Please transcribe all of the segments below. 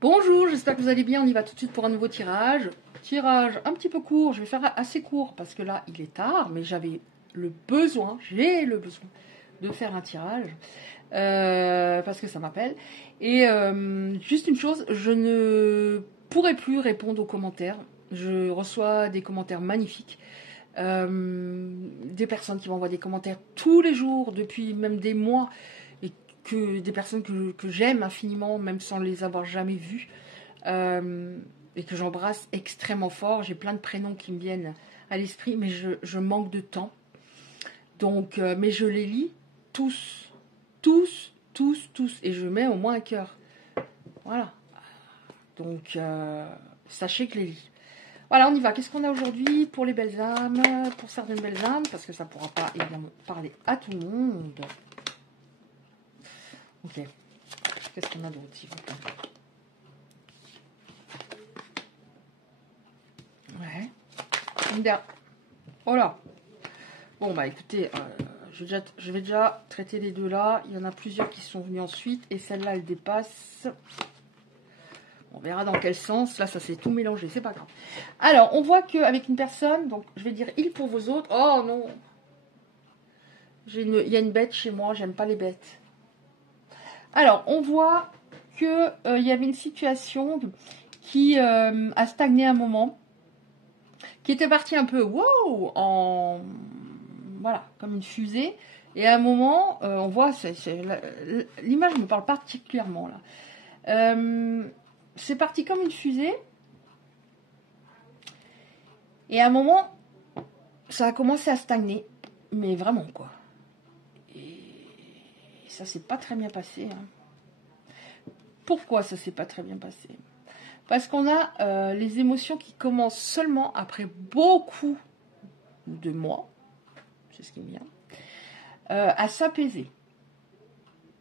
Bonjour, j'espère que vous allez bien. On y va tout de suite pour un nouveau tirage. Tirage un petit peu court, je vais faire assez court parce que là il est tard, mais j'ai le besoin de faire un tirage parce que ça m'appelle. Et juste une chose, je ne pourrai plus répondre aux commentaires. Je reçois des commentaires magnifiques. Des personnes qui m'envoient des commentaires tous les jours, depuis même des mois, et des personnes que j'aime infiniment, même sans les avoir jamais vues, et que j'embrasse extrêmement fort. J'ai plein de prénoms qui me viennent à l'esprit, mais je manque de temps. Donc, mais je les lis tous, et je mets au moins un cœur. Voilà. Donc, sachez que je les lis. Voilà, on y va. Qu'est-ce qu'on a aujourd'hui pour les belles âmes, pour certaines belles âmes, parce que ça ne pourra pas évidemment parler à tout le monde. Ok. Qu'est-ce qu'on a d'autre, s'il vous plaît? Ouais. Oh là. Bon, bah écoutez, je vais déjà traiter les deux là. Il y en a plusieurs qui sont venus ensuite, et celle-là, elle dépasse. On verra dans quel sens. Là, ça s'est tout mélangé. C'est pas grave. Alors, on voit qu'avec une personne, donc je vais dire il pour vos autres. Oh non. Il y a une bête chez moi. J'aime pas les bêtes. Alors, on voit qu'il y avait une situation qui a stagné un moment. Qui était partie un peu wow, voilà, comme une fusée. Et à un moment, on voit, l'image me parle particulièrement là. C'est parti comme une fusée. Et à un moment, ça a commencé à stagner. Mais vraiment, quoi. Et ça s'est pas très bien passé. Hein. Pourquoi ça s'est pas très bien passé? Parce qu'on a les émotions qui commencent seulement après beaucoup de mois. C'est ce qui me vient. À s'apaiser.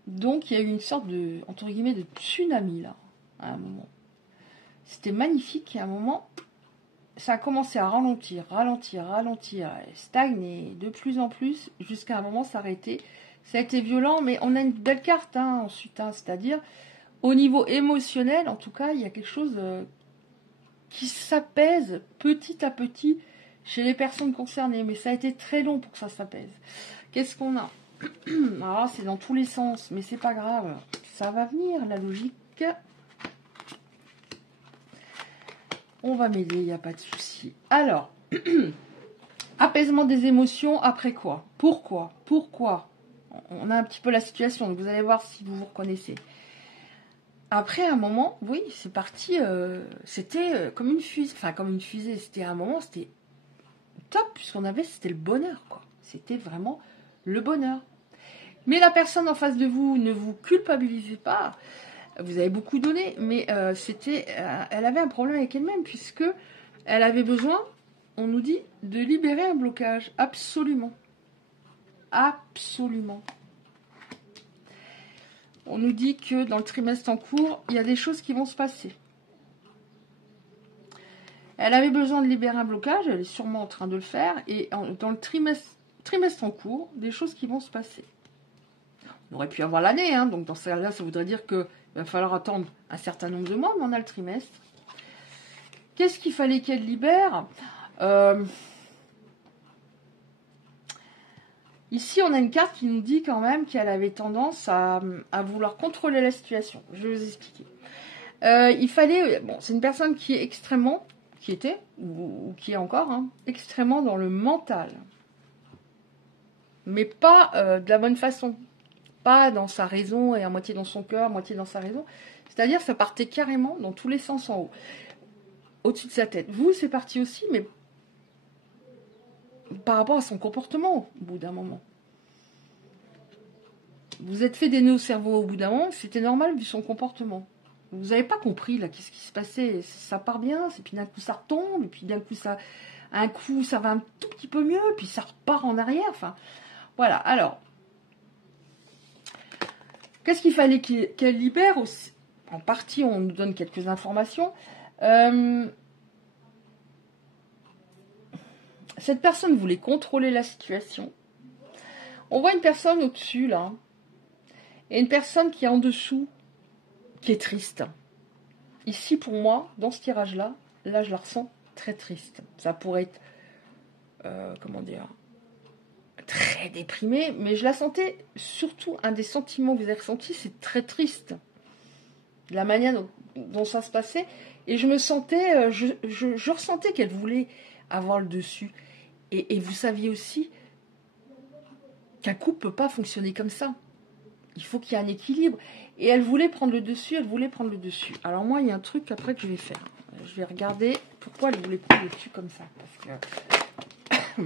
Donc, il y a eu une sorte de, entre guillemets, de tsunami, là, à un moment. C'était magnifique, et à un moment, ça a commencé à ralentir, stagner de plus en plus, jusqu'à un moment s'arrêter. Ça a été violent, mais on a une belle carte, hein, ensuite, hein, c'est-à-dire, au niveau émotionnel, en tout cas, il y a quelque chose qui s'apaise petit à petit chez les personnes concernées, mais ça a été très long pour que ça s'apaise. Qu'est-ce qu'on a? Alors, c'est dans tous les sens, mais c'est pas grave. Ça va venir, la logique. On va m'aider, il n'y a pas de souci. Alors, apaisement des émotions, après quoi? Pourquoi? On a un petit peu la situation, donc vous allez voir si vous vous reconnaissez. Après un moment, oui, c'est parti, c'était comme une fusée. Enfin, comme une fusée, c'était un moment, c'était top, puisqu'on avait, c'était le bonheur, quoi. C'était vraiment le bonheur. Mais la personne en face de vous, ne vous culpabilisez pas. Vous avez beaucoup donné, mais elle avait un problème avec elle-même, puisque elle avait besoin, on nous dit, de libérer un blocage. Absolument. Absolument. On nous dit que dans le trimestre en cours, il y a des choses qui vont se passer. Elle avait besoin de libérer un blocage, elle est sûrement en train de le faire, et dans le trimestre en cours, des choses qui vont se passer. On aurait pu avoir l'année, hein, donc dans ce cas-là, ça voudrait dire qu'il va falloir attendre un certain nombre de mois, mais on a le trimestre. Qu'est-ce qu'il fallait qu'elle libère? Ici, on a une carte qui nous dit quand même qu'elle avait tendance à vouloir contrôler la situation. Je vais vous expliquer. Il fallait... Bon, c'est une personne qui est extrêmement... Qui était, ou qui est encore, hein, extrêmement dans le mental. Mais pas de la bonne façon. Pas dans sa raison et à moitié dans son cœur, à moitié dans sa raison. C'est-à-dire, ça partait carrément dans tous les sens en haut. Au-dessus de sa tête. Vous, c'est parti aussi, mais par rapport à son comportement, au bout d'un moment. Vous êtes fait des nœuds au cerveau au bout d'un moment, c'était normal vu son comportement. Vous n'avez pas compris, là, qu'est-ce qui se passait. Ça part bien, et puis d'un coup, ça retombe, et puis d'un coup, ça va un tout petit peu mieux, puis ça repart en arrière. Enfin, voilà. Alors, qu'est-ce qu'il fallait qu'elle libère aussi? En partie, on nous donne quelques informations. Cette personne voulait contrôler la situation. On voit une personne au-dessus, là, et une personne qui est en dessous, qui est triste. ici pour moi, dans ce tirage-là, là je la ressens très triste. Ça pourrait être, comment dire, très déprimée, mais je la sentais, surtout un des sentiments que vous avez ressenti, c'est très triste. La manière dont ça se passait, et je me sentais, je ressentais qu'elle voulait avoir le dessus. Et vous saviez aussi qu'un couple ne peut pas fonctionner comme ça. Il faut qu'il y ait un équilibre. Et elle voulait prendre le dessus, elle voulait prendre le dessus. Alors moi, il y a un truc après que je vais faire. Je vais regarder pourquoi elle voulait prendre le dessus comme ça. Parce que...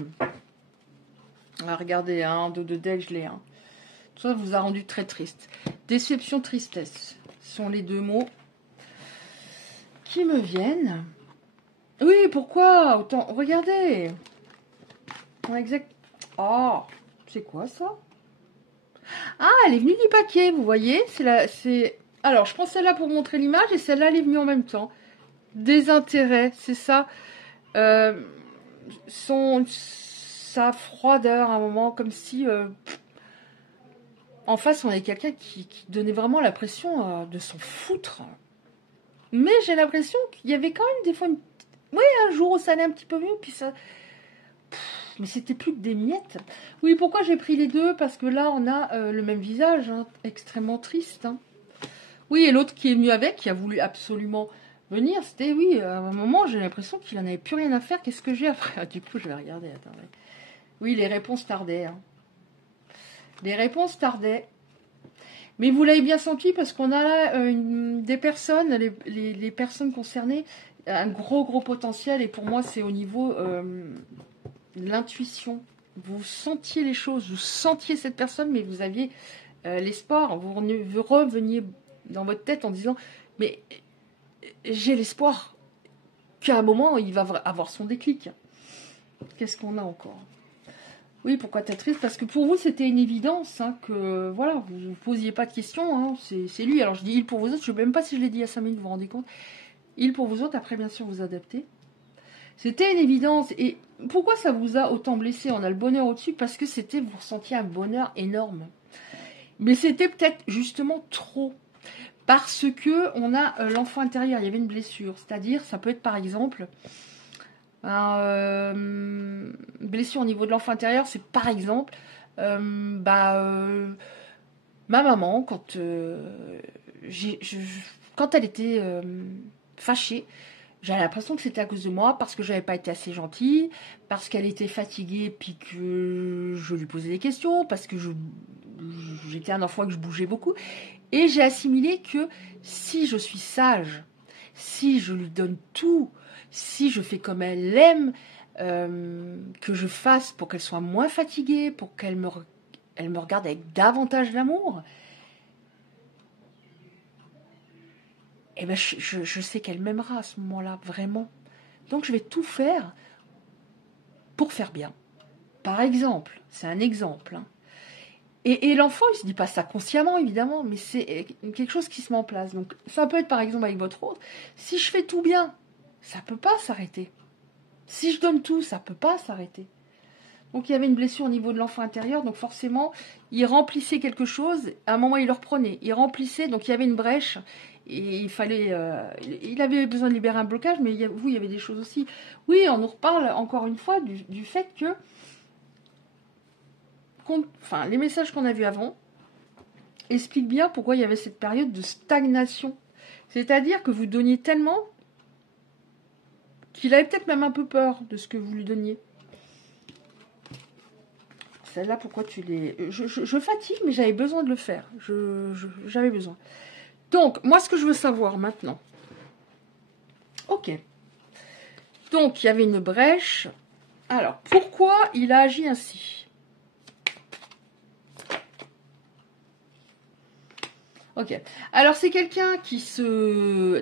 regardez, un, de deck, je l'ai. Tout ça vous a rendu très triste. Déception, tristesse sont les deux mots qui me viennent. Oui, pourquoi autant... Regardez. Exact. Oh, c'est quoi ça? Ah, elle est venue du paquet, vous voyez. Alors, je prends celle-là pour montrer l'image et celle-là, elle est venue en même temps. Désintérêt, c'est ça. Sa froideur à un moment, comme si en face, on avait quelqu'un qui donnait vraiment l'impression de s'en foutre. Mais j'ai l'impression qu'il y avait quand même des fois oui, un jour où ça allait un petit peu mieux, puis ça... Mais c'était plus que des miettes. Oui, pourquoi j'ai pris les deux? Parce que là, on a le même visage, extrêmement triste. Oui, et l'autre qui est venu avec, qui a voulu absolument venir, c'était, oui, à un moment, j'ai l'impression qu'il n'en avait plus rien à faire. Qu'est-ce que j'ai après? Ah, du coup, je vais regarder, attendez. Oui, les réponses tardaient. Les réponses tardaient. Mais vous l'avez bien senti, parce qu'on a là des personnes, les personnes concernées, un gros potentiel, et pour moi, c'est au niveau... l'intuition, vous sentiez les choses, vous sentiez cette personne, mais vous aviez l'espoir, vous reveniez dans votre tête en disant, mais j'ai l'espoir qu'à un moment, il va avoir son déclic. Qu'est-ce qu'on a encore? Oui, pourquoi t'es triste? Parce que pour vous, c'était une évidence, que voilà, vous ne posiez pas de questions, c'est lui. Alors je dis il pour vous autres, je ne sais même pas si je l'ai dit à 5 minutes, vous vous rendez compte? Il pour vous autres, après bien sûr vous adaptez. C'était une évidence. Et pourquoi ça vous a autant blessé? On a le bonheur au-dessus parce que vous ressentiez un bonheur énorme. Mais c'était peut-être justement trop. Parce que on a l'enfant intérieur, il y avait une blessure. C'est-à-dire, ça peut être par exemple, une blessure au niveau de l'enfant intérieur, c'est par exemple, ma maman, quand elle était fâchée, j'avais l'impression que c'était à cause de moi, parce que j'avais pas été assez gentille, parce qu'elle était fatiguée, puis que je lui posais des questions, parce que j'étais un enfant et que je bougeais beaucoup. Et j'ai assimilé que si je suis sage, si je lui donne tout, si je fais comme elle aime, que je fasse pour qu'elle soit moins fatiguée, pour qu'elle me regarde avec davantage d'amour, eh ben je sais qu'elle m'aimera à ce moment-là, vraiment. Donc je vais tout faire pour faire bien. Par exemple, c'est un exemple. Et l'enfant, il ne se dit pas ça consciemment, évidemment, mais c'est quelque chose qui se met en place. Donc ça peut être par exemple avec votre autre. Si je fais tout bien, ça ne peut pas s'arrêter. Si je donne tout, ça ne peut pas s'arrêter. Donc il y avait une blessure au niveau de l'enfant intérieur, donc forcément, il remplissait quelque chose, à un moment il le reprenait. Il remplissait, donc il y avait une brèche. Et il fallait, il avait besoin de libérer un blocage, mais il y avait des choses aussi. Oui, on nous reparle encore une fois du fait que, les messages qu'on a vus avant expliquent bien pourquoi il y avait cette période de stagnation. C'est-à-dire que vous donniez tellement qu'il avait peut-être même un peu peur de ce que vous lui donniez. Celle-là, pourquoi tu l'es... Je fatigue, mais j'avais besoin de le faire. J'avais besoin. Donc, moi, ce que je veux savoir maintenant. Ok. Donc, il y avait une brèche. Alors, pourquoi il a agi ainsi? Ok. Alors, c'est quelqu'un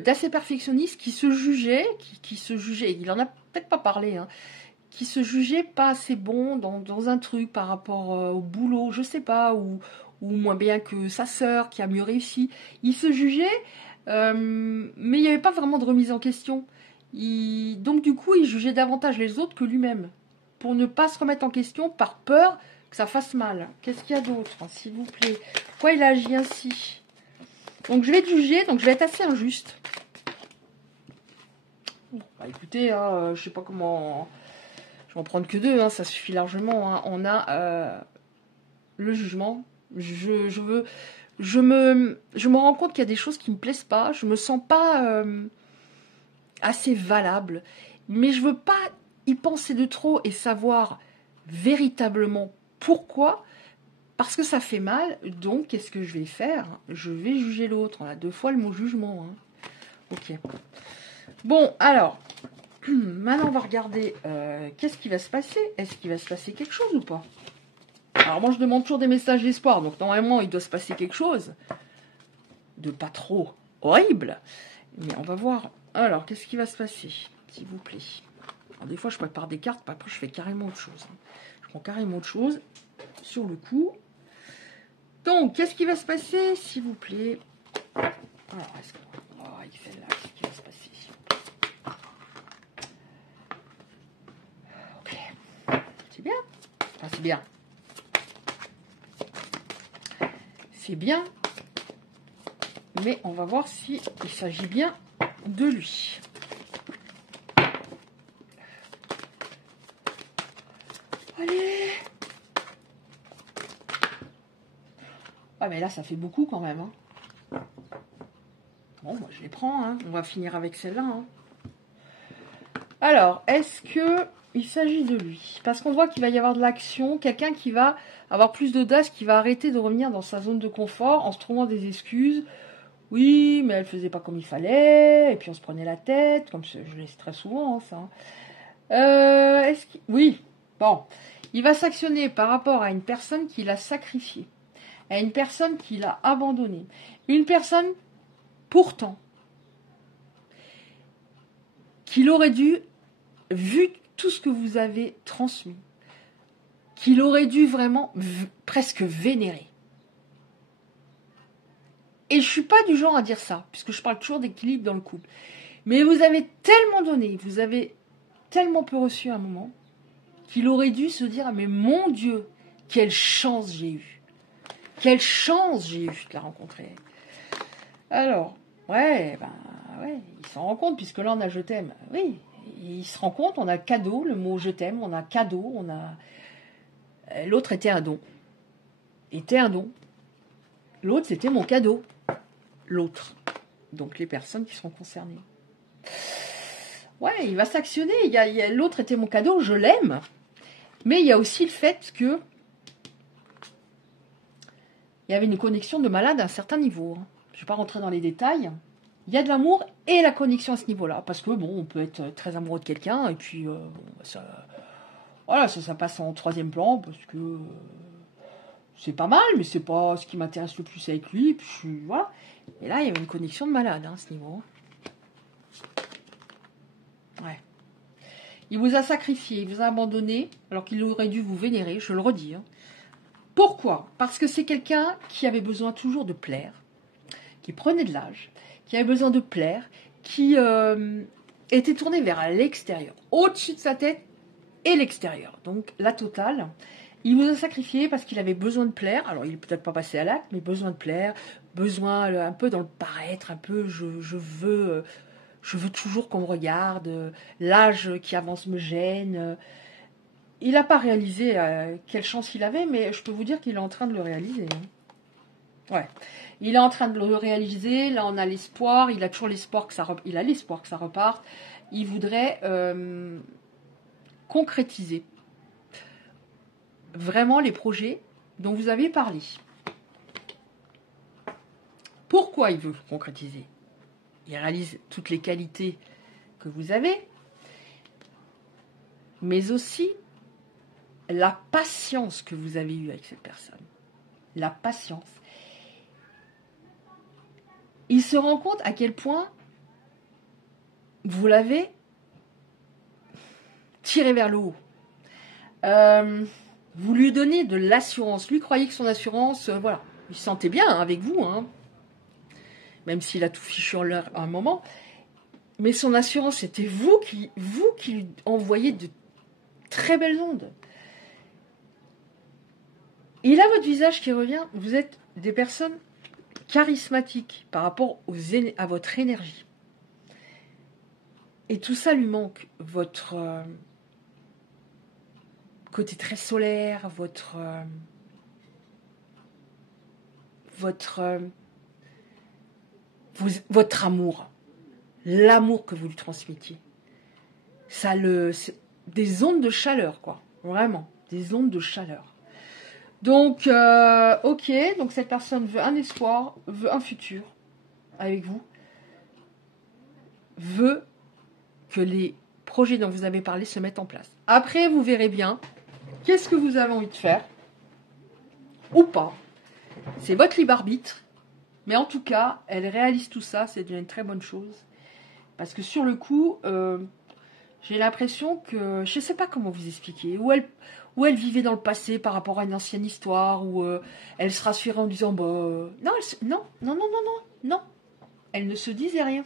d'assez perfectionniste, qui se jugeait, qui se jugeait, il en a peut-être pas parlé, qui se jugeait pas assez bon dans un truc par rapport au boulot, je sais pas, ou moins bien que sa sœur qui a mieux réussi. Il se jugeait, mais il n'y avait pas vraiment de remise en question. Donc du coup, il jugeait davantage les autres que lui-même, pour ne pas se remettre en question par peur que ça fasse mal. Qu'est-ce qu'il y a d'autre, s'il vous plaît? Pourquoi il a agi ainsi? Donc je vais te juger, donc je vais être assez injuste. Bah, écoutez, hein, je sais pas comment... Je vais en prendre que deux, hein, ça suffit largement. Hein. On a le jugement. Je me rends compte qu'il y a des choses qui me plaisent pas. Je me sens pas assez valable. Mais je veux pas y penser de trop et savoir véritablement pourquoi. Parce que ça fait mal. Donc, qu'est-ce que je vais faire? Je vais juger l'autre. On a 2 fois le mot jugement. Hein. Ok. Bon, alors... Maintenant, on va regarder qu'est-ce qui va se passer. Est-ce qu'il va se passer quelque chose ou pas? Alors, moi, je demande toujours des messages d'espoir. Donc, normalement, il doit se passer quelque chose de pas trop horrible. Mais on va voir. Alors, qu'est-ce qui va se passer, s'il vous plaît? Alors, des fois, je prépare des cartes. Après, je fais carrément autre chose. Je prends carrément autre chose sur le coup. Donc, qu'est-ce qui va se passer, s'il vous plaît? Alors, est-ce que... Oh, il fait là. Qu'est-ce qui va se passer? C'est bien. Enfin, c'est bien. C'est bien. Mais on va voir s'il s'agit bien de lui. Allez. Ah, mais là, ça fait beaucoup quand même. Hein. Bon, moi, je les prends. Hein. On va finir avec celle-là. Hein. Alors, est-ce que... il s'agit de lui, parce qu'on voit qu'il va y avoir de l'action, quelqu'un qui va avoir plus d'audace, qui va arrêter de revenir dans sa zone de confort en se trouvant des excuses. Oui, mais elle faisait pas comme il fallait, et puis on se prenait la tête, comme je laisse très souvent, hein, ça. Est-ce qu'il... Oui, bon. Il va s'actionner par rapport à une personne qui l'a sacrifié, à une personne qui l'a abandonné. Une personne, pourtant, qu'il aurait dû, vu tout ce que vous avez transmis, qu'il aurait dû vraiment presque vénérer. Et je suis pas du genre à dire ça, puisque je parle toujours d'équilibre dans le couple. Mais vous avez tellement donné, vous avez tellement peu reçu à un moment, qu'il aurait dû se dire, mais mon Dieu, quelle chance j'ai eue. Quelle chance j'ai eue de la rencontrer. Alors, ouais, il s'en rend compte, puisque là on a je t'aime. Oui, il se rend compte, on a cadeau, le mot je t'aime, on a cadeau, on a... L'autre était un don. Était un don. L'autre, c'était mon cadeau. L'autre. Donc les personnes qui seront concernées. Ouais, il va s'actionner. L'autre était mon cadeau, je l'aime. Mais il y a aussi le fait que il y avait une connexion de malade à un certain niveau. Je ne vais pas rentrer dans les détails. Il y a de l'amour et la connexion à ce niveau-là. Parce que, bon, on peut être très amoureux de quelqu'un et puis, ça passe en 3e plan parce que c'est pas mal, mais c'est pas ce qui m'intéresse le plus avec lui. Et puis, voilà. Et là, il y avait une connexion de malade à ce niveau. Ouais. Il vous a sacrifié, il vous a abandonné, alors qu'il aurait dû vous vénérer, je le redis. Hein. Pourquoi? Parce que c'est quelqu'un qui avait besoin toujours de plaire, qui prenait de l'âge, qui avait besoin de plaire, qui était tourné vers l'extérieur, au-dessus de sa tête et l'extérieur. Donc la totale. Il vous a sacrifié parce qu'il avait besoin de plaire. Alors il n'est peut-être pas passé à l'acte, mais besoin de plaire, besoin un peu dans le paraître, un peu je veux toujours qu'on me regarde, l'âge qui avance me gêne. Il n'a pas réalisé quelle chance il avait, mais je peux vous dire qu'il est en train de le réaliser. Hein. Ouais. Il est en train de le réaliser, là on a l'espoir, il a toujours l'espoir que ça reparte. Il voudrait concrétiser vraiment les projets dont vous avez parlé. Pourquoi il veut concrétiser? Il réalise toutes les qualités que vous avez, mais aussi la patience que vous avez eue avec cette personne. La patience. Il se rend compte à quel point vous l'avez tiré vers le haut. Vous lui donnez de l'assurance. Lui croyait que son assurance, voilà, il se sentait bien avec vous, hein, même s'il a tout fichu en l'air à un moment. Mais son assurance, c'était vous qui lui envoyez de très belles ondes. Et là, votre visage qui revient, vous êtes des personnes charismatiques par rapport à votre énergie. Et tout ça lui manque. Votre côté très solaire, votre amour. L'amour que vous lui transmettiez. Ça des ondes de chaleur, quoi. Vraiment, des ondes de chaleur. Donc, ok, donc cette personne veut un espoir, veut un futur avec vous, veut que les projets dont vous avez parlé se mettent en place. Après, vous verrez bien qu'est-ce que vous avez envie de faire ou pas. C'est votre libre arbitre, mais en tout cas, elle réalise tout ça, c'est déjà une très bonne chose. Parce que sur le coup, j'ai l'impression que, je ne sais pas comment vous expliquer, où elle vivait dans le passé par rapport à une ancienne histoire, où elle se rassurait en disant, bah, non, elle ne se disait rien.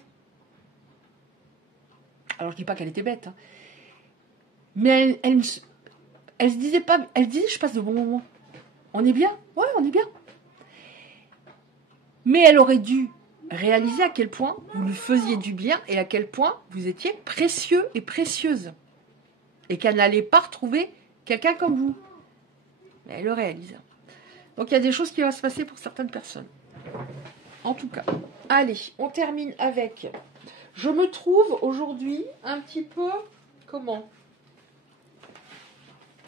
Alors je dis pas qu'elle était bête, hein. Mais elle se disait pas, elle disait je passe de bons moments. On est bien, ouais, on est bien. Mais elle aurait dû réaliser à quel point vous lui faisiez du bien et à quel point vous étiez précieux et précieuse. Et qu'elle n'allait pas retrouver quelqu'un comme vous. Mais elle le réalise. Donc il y a des choses qui vont se passer pour certaines personnes. En tout cas. Allez, on termine avec... Je me trouve aujourd'hui un petit peu... Comment ?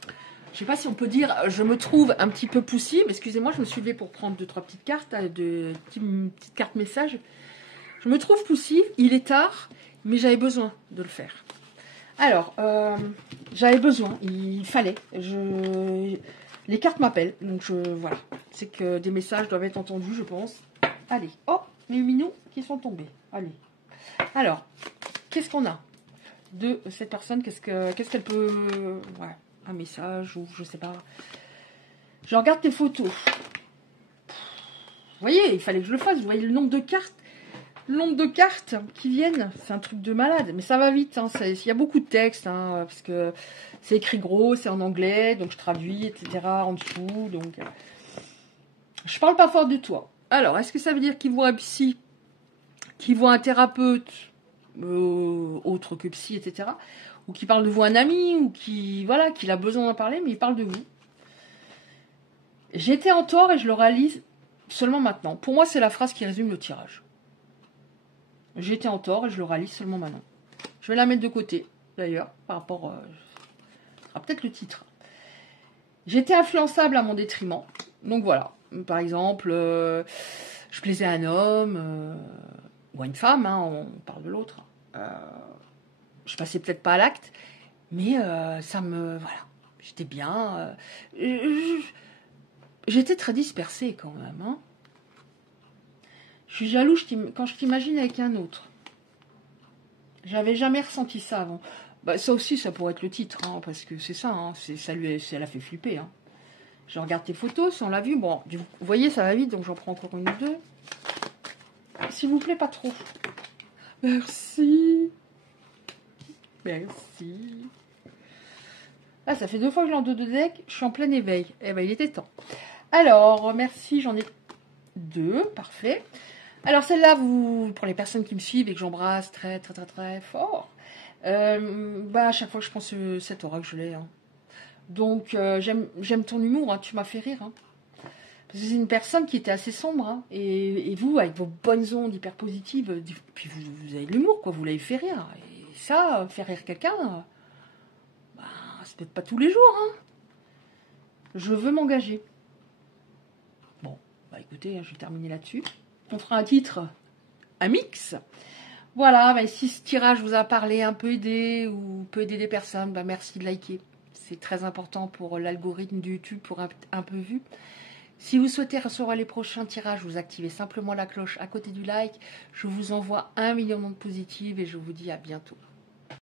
Je ne sais pas si on peut dire... Je me trouve un petit peu poussive. Excusez-moi, je me suis levée pour prendre 2-3 petites cartes, petites cartes messages. Je me trouve poussive. Il est tard, mais j'avais besoin de le faire. Alors, j'avais besoin. Il fallait. Les cartes m'appellent. Donc, voilà. C'est que des messages doivent être entendus, je pense. Allez. Oh, les lumineux qui sont tombés. Allez. Alors, qu'est-ce qu'on a de cette personne? Qu'est-ce qu'elle peut... Ouais, un message ou je sais pas. Je regarde tes photos. Vous voyez, il fallait que je le fasse. Vous voyez le nombre de cartes. Le nombre de cartes qui viennent, c'est un truc de malade. Mais ça va vite. Hein. Il y a beaucoup de textes. Hein, parce que c'est écrit gros, c'est en anglais. Donc je traduis, etc. en dessous. Donc, je parle pas fort de toi. Alors, est-ce que ça veut dire qu'il voit un psy, qu'il voit un thérapeute, autre que psy, etc. Ou qu'il parle de vous un ami, ou qu'il a besoin d'en parler, mais il parle de vous. J'étais en tort et je le réalise seulement maintenant. Pour moi, c'est la phrase qui résume le tirage. J'étais en tort et je le réalise seulement maintenant. Je vais la mettre de côté, d'ailleurs, par rapport... ce sera peut-être le titre. J'étais influençable à mon détriment. Donc voilà. Par exemple, je plaisais à un homme, ou à une femme, hein, on parle de l'autre. Je passais peut-être pas à l'acte, mais ça me... Voilà. J'étais bien. J'étais très dispersée quand même. Hein. Je suis jaloux quand je t'imagine avec un autre. J'avais jamais ressenti ça avant. Bah, ça aussi, ça pourrait être le titre, hein, parce que c'est ça, hein, ça l'a fait flipper. Hein. Je regarde tes photos, si on l'a vu. Bon, vous voyez, ça va vite, donc j'en prends encore une ou deux. S'il vous plaît, pas trop. Merci. Merci. Ah, ça fait 2 fois que je l'en 2 de deck. Je suis en plein éveil. Eh ben, il était temps. Alors, merci, j'en ai 2. Parfait. Alors, celle-là, pour les personnes qui me suivent et que j'embrasse très, très, très, très fort, à chaque fois que je pense cet oracle, je l'ai. Hein. Donc, j'aime ton humour, hein, tu m'as fait rire. Hein. Parce que c'est une personne qui était assez sombre. Hein, et vous, avec vos bonnes ondes hyper positives, puis vous avez de l'humour, quoi, vous l'avez fait rire. Et ça, faire rire quelqu'un, c'est peut-être pas tous les jours. Hein. Je veux m'engager. Bon, écoutez, je vais terminer là-dessus. On fera un titre, un mix. Voilà, si ce tirage vous a parlé, un peu aidé ou peut aider des personnes, merci de liker. C'est très important pour l'algorithme de YouTube, pour un peu vu. Si vous souhaitez recevoir les prochains tirages, vous activez simplement la cloche à côté du like. Je vous envoie 1 million d'ondes positives et je vous dis à bientôt.